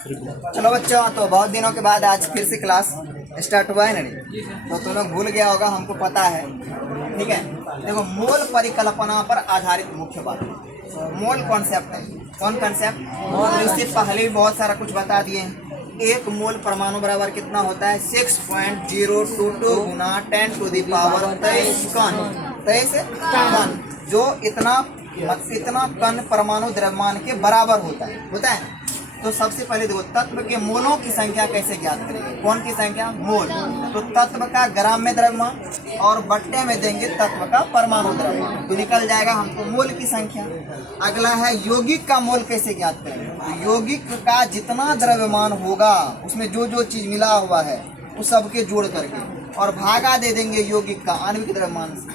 चलो बच्चों, तो बहुत दिनों के बाद आज फिर से क्लास स्टार्ट हुआ है ना। नहीं तो तुम लोग भूल गया होगा, हमको पता है। ठीक है, देखो मोल परिकल्पना पर आधारित मुख्य बात मोल कॉन्सेप्ट है। कौन कॉन्सेप्ट? मोल। इससे पहले भी बहुत सारा कुछ बता दिए हैं। एक मोल परमाणु बराबर कितना होता है? 6.022 गुना 10⁻23 कण। 23 कण, जो इतना कण परमाणु द्रव्यमान के बराबर होता है। तो सबसे पहले देखो, तत्व के मोलों की संख्या कैसे ज्ञात करेंगे? कौन की संख्या? मोल। तो तत्व का ग्राम में द्रव्यमान और बट्टे में देंगे तत्व का परमाणु द्रव्यमान, तो निकल जाएगा हमको मोल की संख्या। अगला है यौगिक का मोल कैसे ज्ञात करेंगे? तो यौगिक का जितना द्रव्यमान होगा, उसमें जो जो चीज मिला हुआ है उस सबके जोड़ करके और भागा दे देंगे यौगिक का आणविक द्रव्यमान से।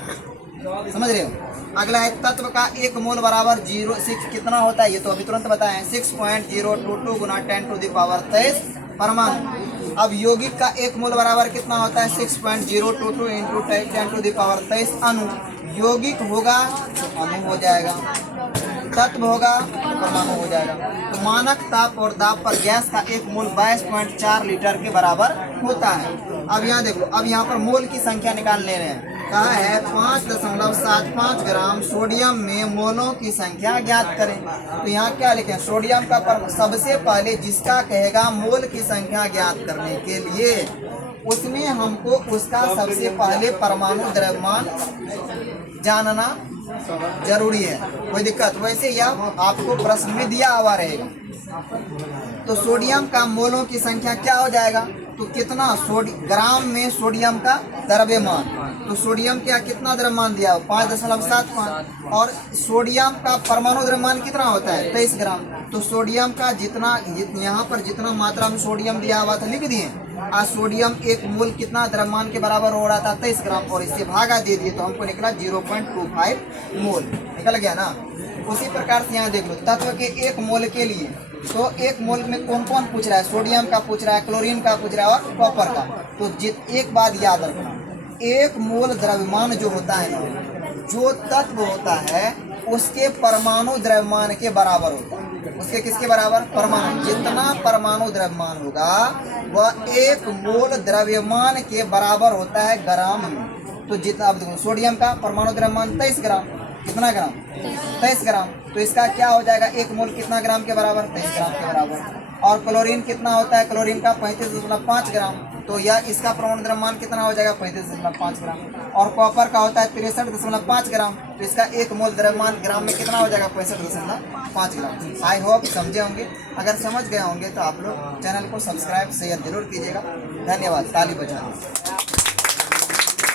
समझ रहे हो? अगला है तत्व का एक मोल बराबर 0.6 कितना होता है? ये तो अभी तुरंत बताएं, 6.022 गुना 10⁻23 परमाणु। अब यौगिक का एक मोल बराबर कितना होता है? 6.022 इंटू 10⁻23 अणु। यौगिक होगा तो अणु हो जाएगा, तत्व होगा तो परमाणु हो जाएगा। तो मानक ताप और दाब पर गैस का एक मोल 22.4 लीटर के बराबर होता है। अब यहाँ देखो, अब यहाँ पर मोल की संख्या निकाल ले रहे हैं। कहा है 5.75 ग्राम सोडियम में मोलों की संख्या ज्ञात करें। तो यहाँ क्या लिखें? सोडियम का सबसे पहले जिसका कहेगा मोल की संख्या ज्ञात करने के लिए, उसमें हमको उसका सबसे पहले परमाणु द्रव्यमान जानना जरूरी है। कोई दिक्कत? वैसे यह आपको प्रश्न में दिया हुआ रहेगा। तो सोडियम का मोलों की संख्या क्या हो जाएगा? तो कितना ग्राम में सोडियम का द्रव्यमान, तो सोडियम क्या कितना द्रव्यमान दिया हो? 5.75। और सोडियम का परमाणु द्रव्यमान कितना होता है? 23 ग्राम। तो सोडियम का जितना यहाँ पर जितना मात्रा में सोडियम दिया हुआ था लिख दिए। आज सोडियम एक मोल कितना द्रव्यमान के बराबर हो रहा था? 23 ग्राम, और इससे भागा दे दिए तो हमको निकला 0.25 मोल निकल गया ना। उसी प्रकार से यहाँ देख लो, तत्व के एक मोल के लिए, तो एक मोल में कौन कौन पूछ रहा है? सोडियम का पूछ रहा है, क्लोरीन का पूछ रहा है और कॉपर का। तो एक बात याद रखना, एक मोल द्रव्यमान जो होता है ना, जो तत्व होता है उसके परमाणु द्रव्यमान के बराबर होता है। उसके किसके बराबर? परमाणु। जितना परमाणु द्रव्यमान होगा वह एक मोल द्रव्यमान के बराबर होता है ग्राम में। तो जितना, अब देखो सोडियम का परमाणु द्रव्यमान 23 ग्राम, कितना ग्राम? 23 ग्राम। तो इसका क्या हो जाएगा? एक मोल कितना ग्राम के बराबर? 23 ग्राम के बराबर। और क्लोरीन कितना होता है? क्लोरीन का 35.5 ग्राम। तो यह इसका परमाणु द्रव्यमान कितना हो जाएगा? 35.5 ग्राम। और कॉपर का होता है 63.5 ग्राम। तो इसका एक मोल द्रव्यमान ग्राम में कितना हो जाएगा? 65.5 ग्राम। आई होप समझे होंगे। अगर समझ गए होंगे तो आप लोग चैनल को सब्सक्राइब शेयर जरूर कीजिएगा। धन्यवाद। ताली बजा।